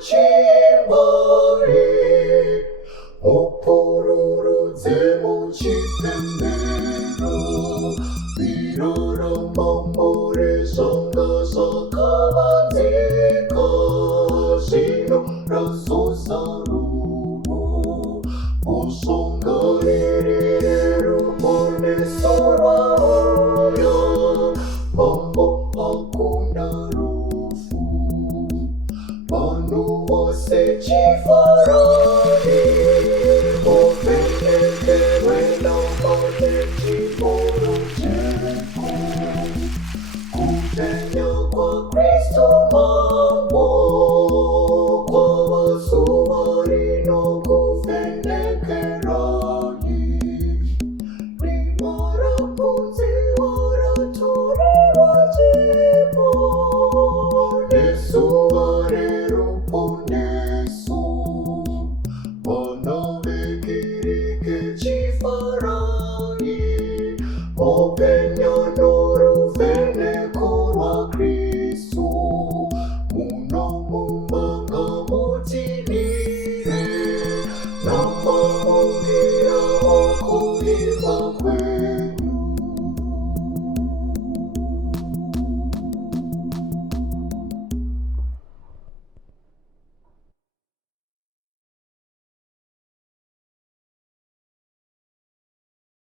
chimari opororo zemo chipemero viroro mamore songa sakavanzika sino rasosaru osonga ririru mone soraya mambo hakuna rufu Panu você te fará